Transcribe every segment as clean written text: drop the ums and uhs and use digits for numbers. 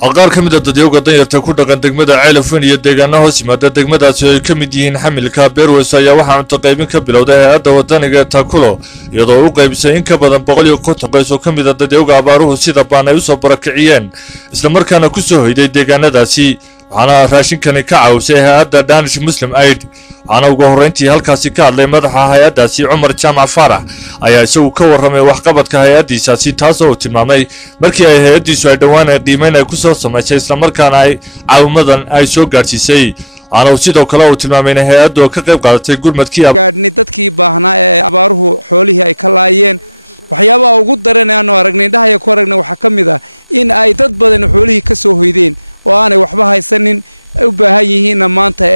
qaar ka mid ah dadyoga danyarta ku dhaqan degmada Ceelafweyn iyo deegaano hoos yimaada degmadaasi ay ka mid yihiin xamilka Beerweys ayaa waxa cunto qaybin ka bilowday hay'adda wadaniga Taakulo iyadoo uu qaybisay in ka badan 150 qoys oo ka mid ah dadyoga abaaruhu sida baan ay u soo barakiciyeen isla markaana ku soo hoyday deegaanadaasi waxaana raashinkani ka caawisay hay'adda Danish Muslim Aid waxaana ugu horreyntii halkaasi ka hadlay madaxa hay'addaasi Cumar Jaamac Faarax ayaa isagu ka warramay waxqabadka hay'addiisaasi taasoo tilmaamay markii ay hay'addiisu ay dhawaan qiimeyn ay ku soo samaysay isla markaana ay caawimadan ay soo gaarsiisay waxaana sidoo kale uu tilmaamay in hay'addu ka qayb qaadatay gurmadkii gaadhnay dadkii baahnaa ee abaaruhu xoolihii ay ka laayeen waxyaabaha ugu daran aanu aragnay indhaha ku aragnay waxa ka mid ah in ay dad badan xoolihii ka soo hoydeen oo aanay waxba haysanin u baahan yihiin maanta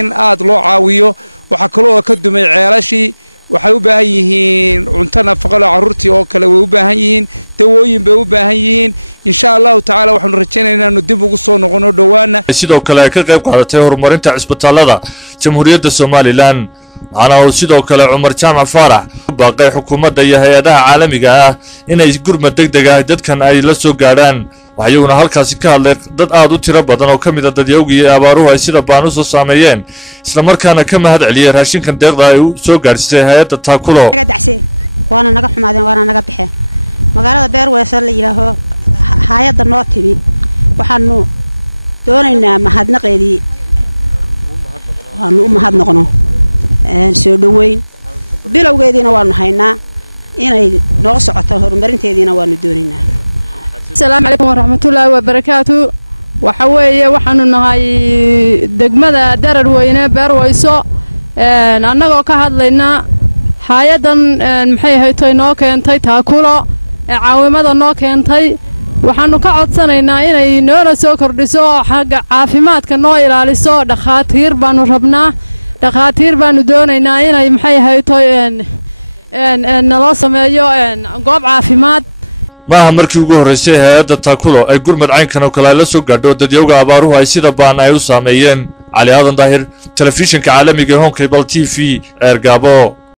in aad loo caawiyo waxa kale oo ka dumay ceelashii waxay u baahan yihiin cunto nafaqo leh carruurtii oo kale way u baahan yihiin dawooyin bay u baahan yihiin insha Allah taala waxaanu rajaynaynaa inuu dib ugu soo noqono dhawaana sidoo kale ka qayb qaadatay horumarinta cisbitaalada Jamhuuriyadda Soomaaliland waxaana sidoo kale Cumar Jaamac Faarax baaqay xukuumadda iyo hay'adaha caalamiga ah inay gurmad degdeg ah dadkan ay la soo gaaraan waxayuna halkaasi ka hadlay dad aad u tiro badan oo ka mid ah dadyowgii abaaruhu ay sida baan u soo saameeyeen isla markaana ka mahad celiyay raashinkan deeqda ay u soo gaarsiisay hay'adda Taakulo waana naga xumaadeen waana naga baxeen magaalada Beerweys la yiraahdo hay'adda noo timi waxaanu doonaynaa mahadnaqeedii waanu mahadnaqno soo dhaweyn bilowgeedina waanu haynaa inay noo socoto horumarinteedina waanu doonaynaa السلام عليكم ورحمة الله وبركاته وحوي وحنو نهاي دقمدا درر وينا بيرويسو أنغو كهاد لنا حايدا محي هيتوي نوكي انتي تاكولو عاومدا نوكي انتي وحنو كعود سنينا إني نورا سو كردسو حق عافيمات كنو إلاليسو دخاتير بانو ربنا دخاتير بانو دونينا إني محي هيتوي نلو سميو قوب عافيمات maaha markii ugu horeysay hay'adda Taakulo ay gurmad caynkan oo kale la soo gaadho dadyoga abaaruhu ay sida baan ay u saameeyeen cali aadan daahir telefishinka caalamiga Home Cable TV Ergabo